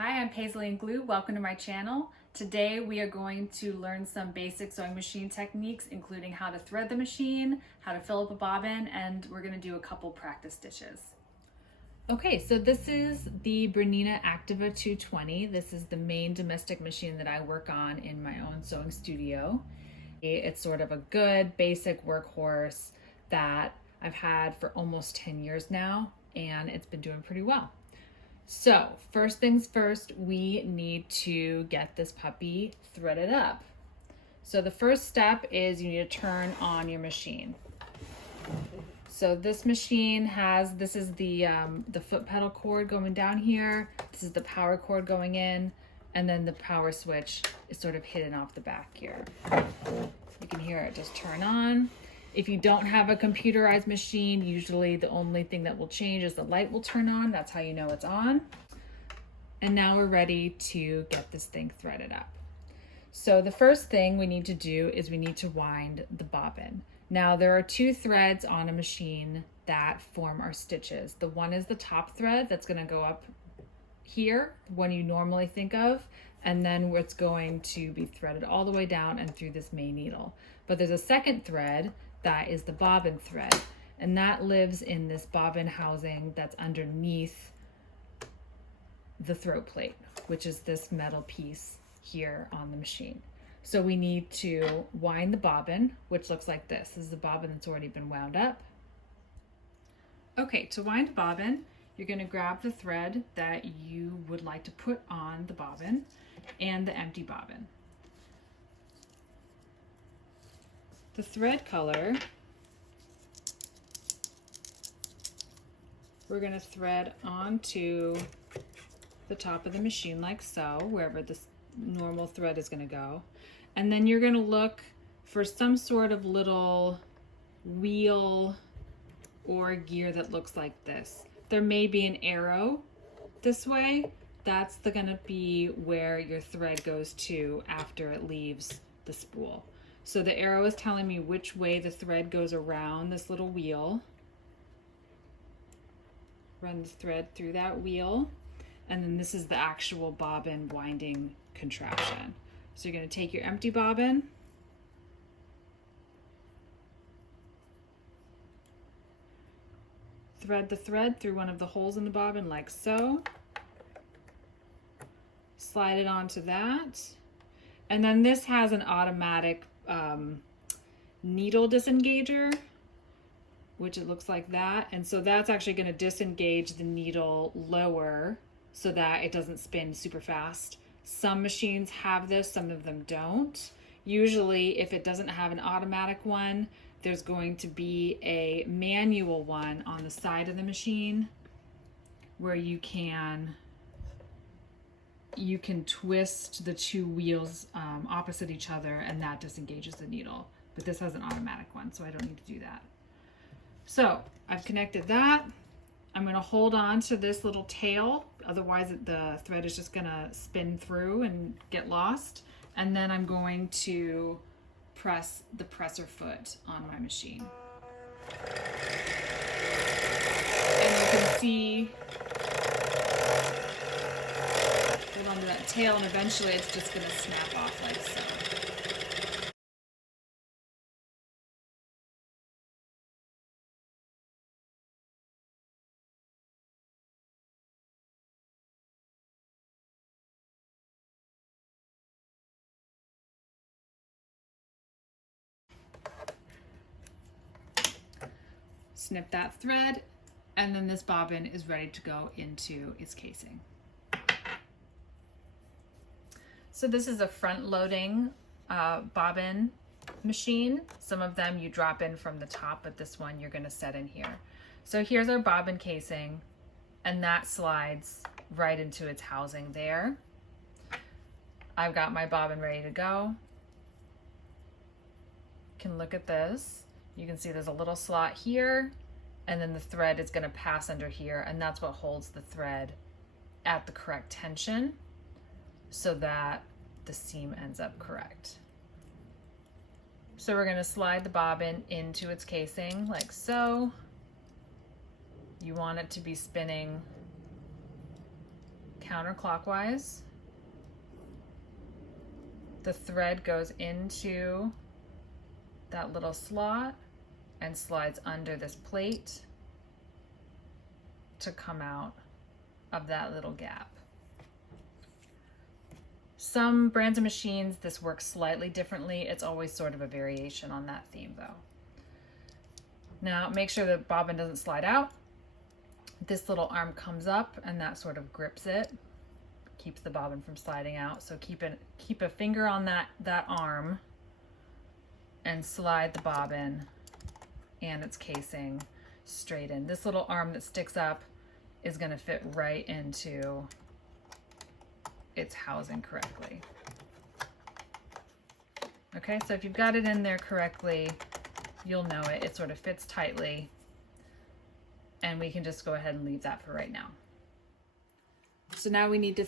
Hi, I'm Paisleyandglue. Welcome to my channel. Today we are going to learn some basic sewing machine techniques, including how to thread the machine, how to fill up a bobbin, and we're going to do a couple practice stitches. Okay, so this is the Bernina Activa 220. This is the main domestic machine that I work on in my own sewing studio. It's sort of a good basic workhorse that I've had for almost 10 years now, and it's been doing pretty well. So first things first, we need to get this puppy threaded up. So the first step is you need to turn on your machine. So this machine has, this is the foot pedal cord going down here. This is the power cord going in, and then the power switch is sort of hidden off the back here. You can hear it just turn on. If you don't have a computerized machine, usually the only thing that will change is the light will turn on. That's how you know it's on. And now we're ready to get this thing threaded up. So the first thing we need to do is we need to wind the bobbin. Now there are two threads on a machine that form our stitches. The one is the top thread that's going to go up here, one you normally think of, and then it's going to be threaded all the way down and through this main needle. But there's a second thread that is the bobbin thread, and that lives in this bobbin housing that's underneath the throat plate, which is this metal piece here on the machine. So we need to wind the bobbin, which looks like this. This is the bobbin that's already been wound up. Okay, to wind a bobbin, you're going to grab the thread that you would like to put on the bobbin and the empty bobbin. The thread color, we're going to thread onto the top of the machine like so, wherever this normal thread is going to go. And then you're going to look for some sort of little wheel or gear that looks like this. There may be an arrow this way. That's going to be where your thread goes to after it leaves the spool. So the arrow is telling me which way the thread goes around this little wheel. Run the thread through that wheel. And then this is the actual bobbin winding contraption. So you're going to take your empty bobbin, thread the thread through one of the holes in the bobbin like so, slide it onto that, and then this has an automatic needle disengager, which it looks like that, and so that's actually going to disengage the needle lower so that it doesn't spin super fast. Some machines have this, some of them don't. Usually if it doesn't have an automatic one, there's going to be a manual one on the side of the machine where you can twist the two wheels opposite each other, and that disengages the needle. But this has an automatic one, so I don't need to do that. So I've connected that. I'm going to hold on to this little tail, otherwise the thread is just going to spin through and get lost. And then I'm going to press the presser foot on my machine. And you can see, hold on to that tail, and eventually it's just going to snap off like so. Snip that thread, and then this bobbin is ready to go into its casing. So this is a front-loading bobbin machine. Some of them you drop in from the top, but this one you're going to set in here. So here's our bobbin casing, and that slides right into its housing there. I've got my bobbin ready to go. You can look at this. You can see there's a little slot here, and then the thread is going to pass under here, and that's what holds the thread at the correct tension so that the seam ends up correct. So we're going to slide the bobbin into its casing like so. You want it to be spinning counterclockwise. The thread goes into that little slot and slides under this plate to come out of that little gap. Some brands of machines, this works slightly differently. It's always sort of a variation on that theme though. Now make sure the bobbin doesn't slide out. This little arm comes up and that sort of grips it, keeps the bobbin from sliding out. So keep a finger on that arm and slide the bobbin and its casing straight in. This little arm that sticks up is going to fit right into its housing correctly. Okay, so if you've got it in there correctly, you'll know it. It sort of fits tightly, and we can just go ahead and leave that for right now. So now we need to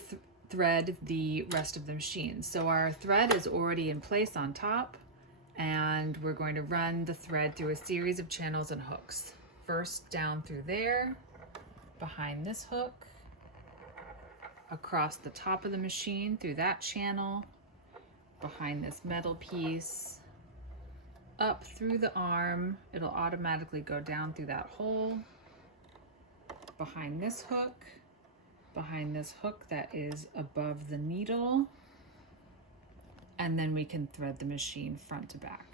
thread the rest of the machine. So our thread is already in place on top, and we're going to run the thread through a series of channels and hooks. First down through there, behind this hook, across the top of the machine through that channel, behind this metal piece, up through the arm. It'll automatically go down through that hole, behind this hook that is above the needle, and then we can thread the machine front to back.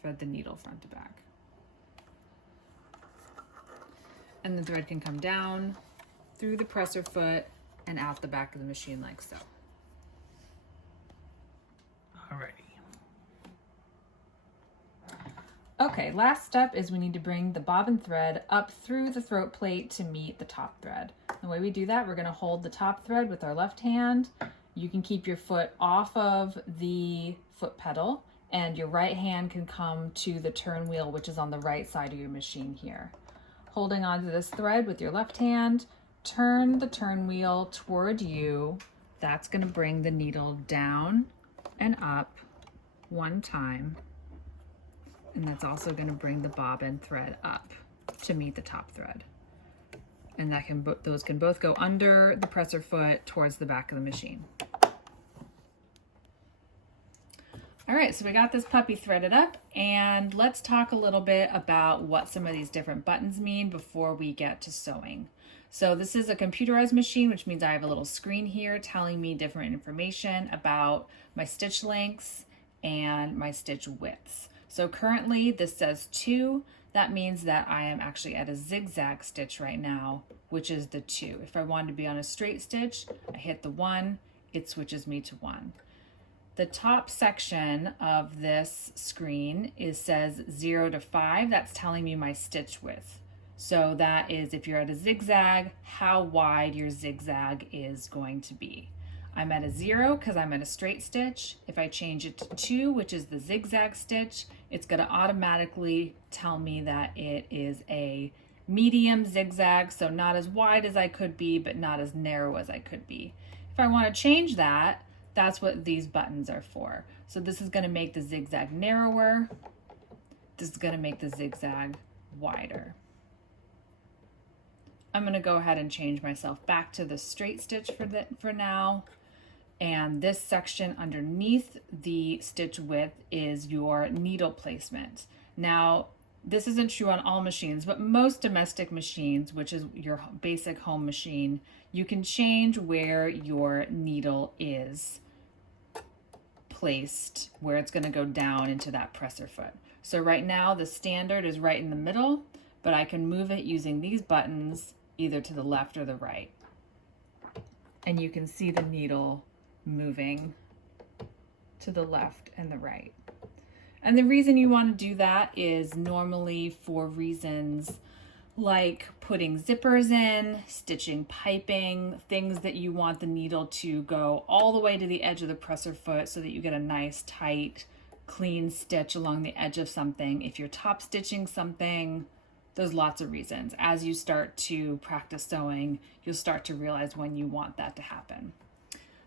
Thread the needle front to back. And the thread can come down through the presser foot and out the back of the machine like so. Alrighty. Okay, last step is we need to bring the bobbin thread up through the throat plate to meet the top thread. The way we do that, we're going to hold the top thread with our left hand. You can keep your foot off of the foot pedal, and your right hand can come to the turn wheel, which is on the right side of your machine here. Holding onto this thread with your left hand, turn the turn wheel toward you. That's going to bring the needle down and up one time. And that's also going to bring the bobbin thread up to meet the top thread. And those can both go under the presser foot towards the back of the machine. All right, so we got this puppy threaded up, and let's talk a little bit about what some of these different buttons mean before we get to sewing. So this is a computerized machine, which means I have a little screen here telling me different information about my stitch lengths and my stitch widths. So currently this says 2. That means that I am actually at a zigzag stitch right now, which is the 2. If I wanted to be on a straight stitch, I hit the 1, it switches me to 1. The top section of this screen says 0 to 5. That's telling me my stitch width. So that is if you're at a zigzag, how wide your zigzag is going to be. I'm at a 0 because I'm at a straight stitch. If I change it to 2, which is the zigzag stitch, it's going to automatically tell me that it is a medium zigzag, so not as wide as I could be, but not as narrow as I could be. If I want to change that, that's what these buttons are for. So this is going to make the zigzag narrower. This is going to make the zigzag wider. I'm going to go ahead and change myself back to the straight stitch for now. And this section underneath the stitch width is your needle placement. Now, this isn't true on all machines, but most domestic machines, which is your basic home machine, you can change where your needle is placed, where it's going to go down into that presser foot. So right now the standard is right in the middle, but I can move it using these buttons either to the left or the right. And you can see the needle moving to the left and the right. And the reason you want to do that is normally for reasons like putting zippers in, stitching piping, things that you want the needle to go all the way to the edge of the presser foot so that you get a nice tight, clean stitch along the edge of something. If you're top stitching something, there's lots of reasons. As you start to practice sewing, you'll start to realize when you want that to happen.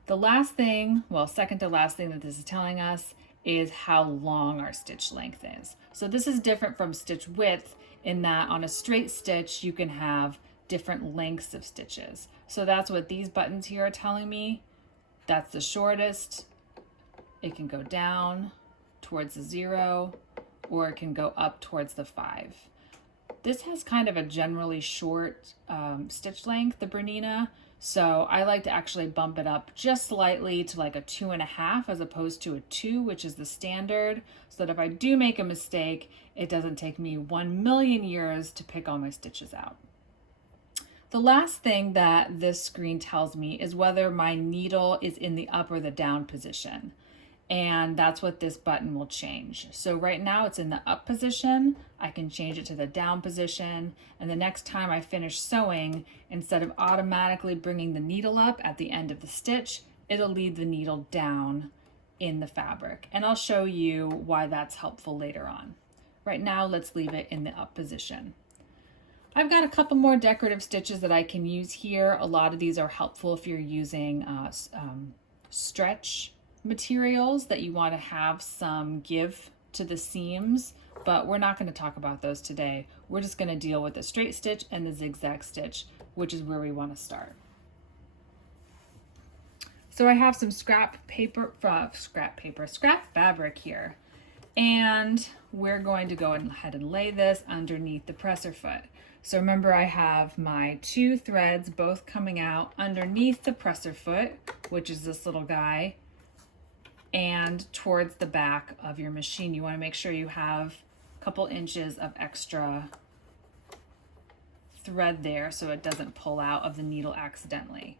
The last thing, well, second to last thing that this is telling us is how long our stitch length is. So this is different from stitch width in that on a straight stitch, you can have different lengths of stitches. So that's what these buttons here are telling me. That's the shortest. It can go down towards the 0, or it can go up towards the 5. This has kind of a generally short stitch length, the Bernina, so I like to actually bump it up just slightly to like a 2.5 as opposed to a 2, which is the standard, so that if I do make a mistake, it doesn't take me 1,000,000 years to pick all my stitches out. The last thing that this screen tells me is whether my needle is in the up or the down position. And that's what this button will change. So right now it's in the up position. I can change it to the down position. And the next time I finish sewing, instead of automatically bringing the needle up at the end of the stitch, it'll lead the needle down in the fabric. And I'll show you why that's helpful later on. Right now, let's leave it in the up position. I've got a couple more decorative stitches that I can use here. A lot of these are helpful if you're using stretch materials that you want to have some give to the seams, but we're not going to talk about those today. We're just going to deal with the straight stitch and the zigzag stitch, which is where we want to start. So I have some scrap fabric here, and we're going to go ahead and lay this underneath the presser foot. So remember, I have my 2 threads both coming out underneath the presser foot, which is this little guy, and towards the back of your machine. You want to make sure you have a couple inches of extra thread there so it doesn't pull out of the needle accidentally.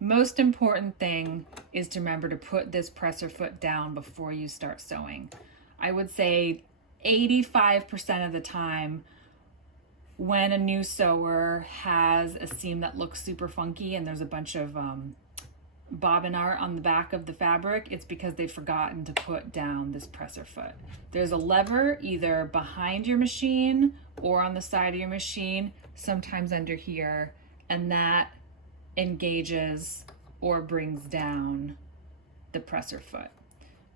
Most important thing is to remember to put this presser foot down before you start sewing. I would say 85% of the time when a new sewer has a seam that looks super funky and there's a bunch of bobbin art on the back of the fabric, it's because they've forgotten to put down this presser foot. There's a lever either behind your machine or on the side of your machine, sometimes under here, and that engages or brings down the presser foot.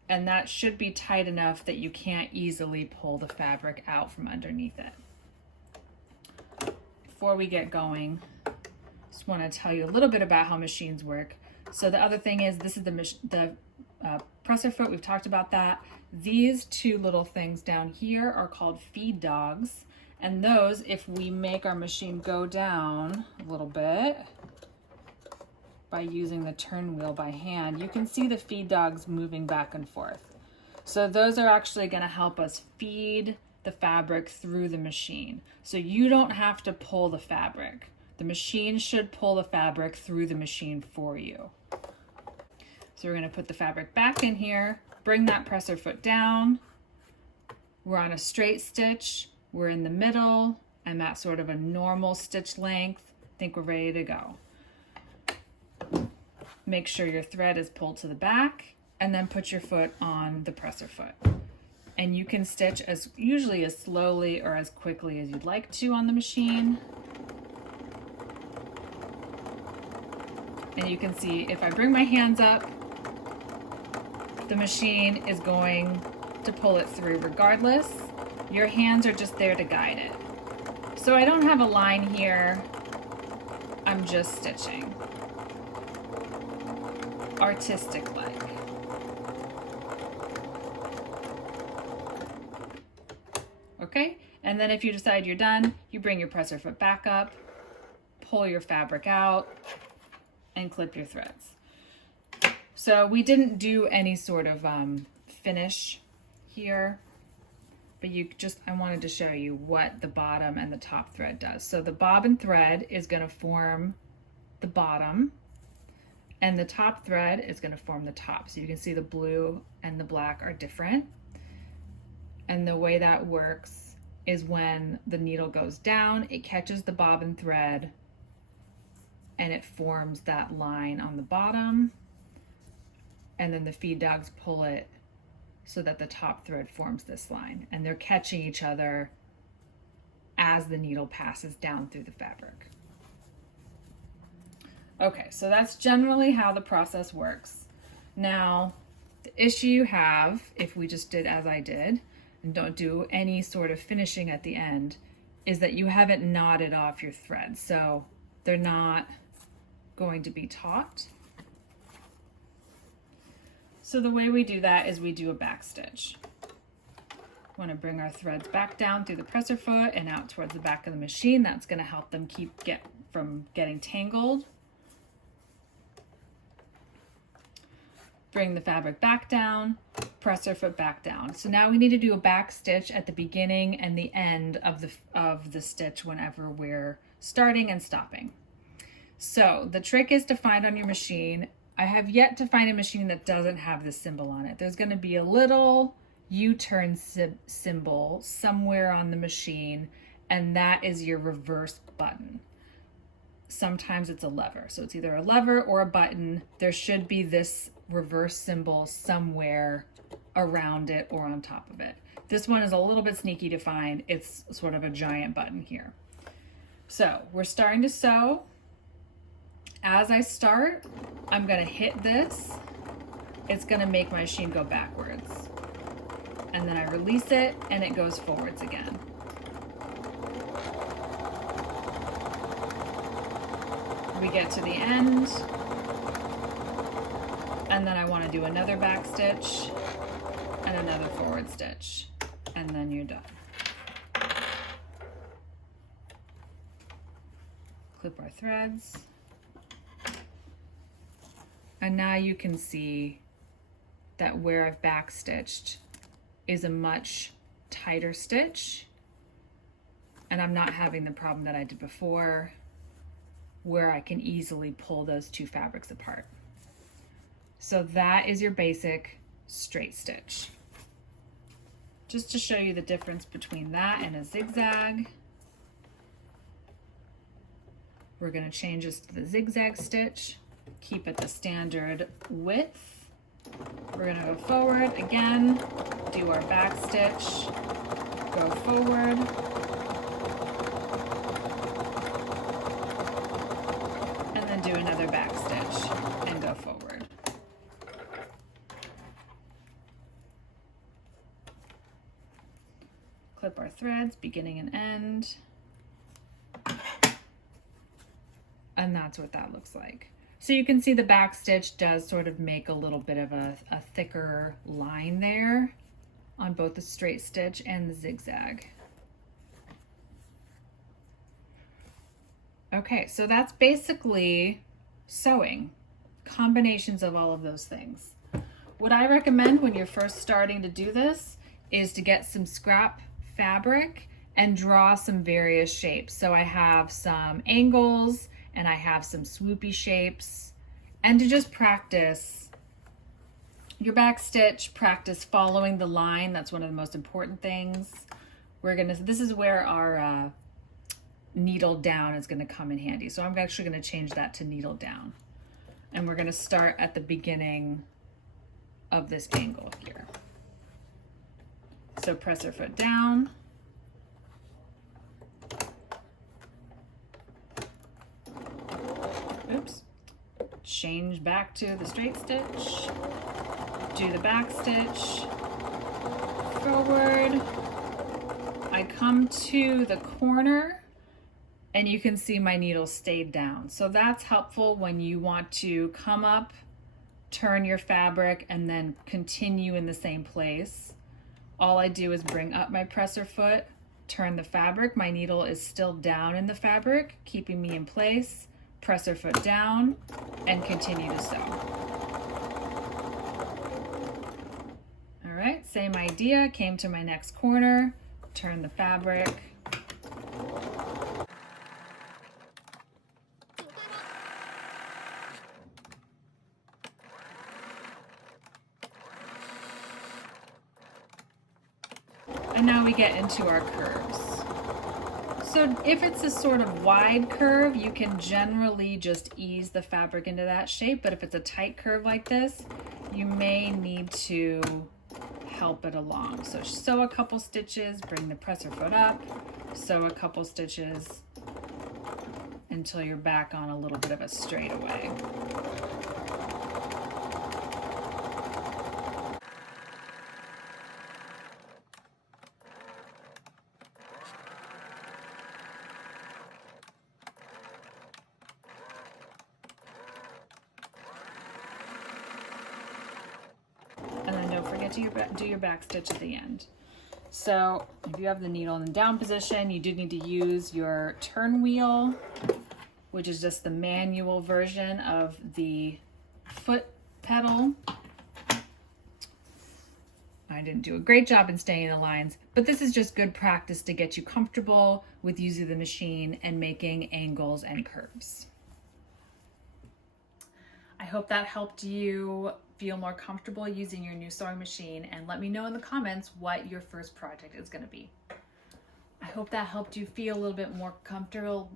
And that should be tight enough that you can't easily pull the fabric out from underneath it. Before we get going, just want to tell you a little bit about how machines work. So the other thing is, this is the presser foot. We've talked about that. These 2 little things down here are called feed dogs. And those, if we make our machine go down a little bit by using the turn wheel by hand, you can see the feed dogs moving back and forth. So those are actually going to help us feed the fabric through the machine. So you don't have to pull the fabric. The machine should pull the fabric through the machine for you. So we're going to put the fabric back in here, bring that presser foot down. We're on a straight stitch. We're in the middle. I'm at sort of a normal stitch length. I think we're ready to go. Make sure your thread is pulled to the back, and then put your foot on the presser foot. And you can stitch usually as slowly or as quickly as you'd like to on the machine. And you can see if I bring my hands up, the machine is going to pull it through regardless. Your hands are just there to guide it. So I don't have a line here. I'm just stitching. Artistic-like. Okay, and then if you decide you're done, you bring your presser foot back up, pull your fabric out, and clip your threads. So we didn't do any sort of finish here, but I wanted to show you what the bottom and the top thread does. So the bobbin thread is going to form the bottom, and the top thread is going to form the top. So you can see the blue and the black are different. And the way that works is when the needle goes down, it catches the bobbin thread and it forms that line on the bottom. And then the feed dogs pull it so that the top thread forms this line. And they're catching each other as the needle passes down through the fabric. Okay, so that's generally how the process works. Now, the issue you have, if we just did as I did, and don't do any sort of finishing at the end, is that you haven't knotted off your threads, so they're not going to be taut. So the way we do that is we do a back stitch. Want to bring our threads back down through the presser foot and out towards the back of the machine. That's going to help them from getting tangled. Bring the fabric back down, presser foot back down. So now we need to do a back stitch at the beginning and the end of the stitch whenever we're starting and stopping. So the trick is to find on your machine. I have yet to find a machine that doesn't have this symbol on it. There's going to be a little U-turn symbol somewhere on the machine, and that is your reverse button. Sometimes it's a lever, so it's either a lever or a button. There should be this reverse symbol somewhere around it or on top of it. This one is a little bit sneaky to find. It's sort of a giant button here. So we're starting to sew. As I start, I'm going to hit this. It's going to make my machine go backwards. And then I release it and it goes forwards again. We get to the end, and then I want to do another back stitch and another forward stitch, and then you're done. Clip our threads, and now you can see that where I've back stitched is a much tighter stitch, and I'm not having the problem that I did before where I can easily pull those two fabrics apart. So that is your basic straight stitch. Just to show you the difference between that and a zigzag, we're going to change this to the zigzag stitch, keep it the standard width. We're going to go forward again, do our back stitch, go forward, and then do another back stitch and go forward. Clip our threads, beginning and end. And that's what that looks like. So you can see the back stitch does sort of make a little bit of a thicker line there on both the straight stitch and the zigzag. Okay, so that's basically sewing, combinations of all of those things. What I recommend when you're first starting to do this is to get some scrap fabric and draw some various shapes. So I have some angles and I have some swoopy shapes, and to just practice your back stitch, practice following the line. That's one of the most important things. This is where our needle down is going to come in handy. So I'm actually going to change that to needle down. And we're going to start at the beginning of this angle here. So presser foot down. Oops. Change back to the straight stitch. Do the back stitch. Forward. I come to the corner and you can see my needle stayed down. So that's helpful when you want to come up, turn your fabric, and then continue in the same place. All I do is bring up my presser foot, turn the fabric. My needle is still down in the fabric, keeping me in place. Presser foot down and continue to sew. All right, same idea, came to my next corner, turn the fabric. And now we get into our curves. So if it's a sort of wide curve, you can generally just ease the fabric into that shape, but if it's a tight curve like this, you may need to help it along. So sew a couple stitches, bring the presser foot up, sew a couple stitches until you're back on a little bit of a straightaway. do your back stitch at the end. So if you have the needle in the down position, you do need to use your turn wheel, which is just the manual version of the foot pedal. I didn't do a great job in staying in the lines, but this is just good practice to get you comfortable with using the machine and making angles and curves. I hope that helped you feel more comfortable using your new sewing machine, and let me know in the comments what your first project is going to be. I hope that helped you feel a little bit more comfortable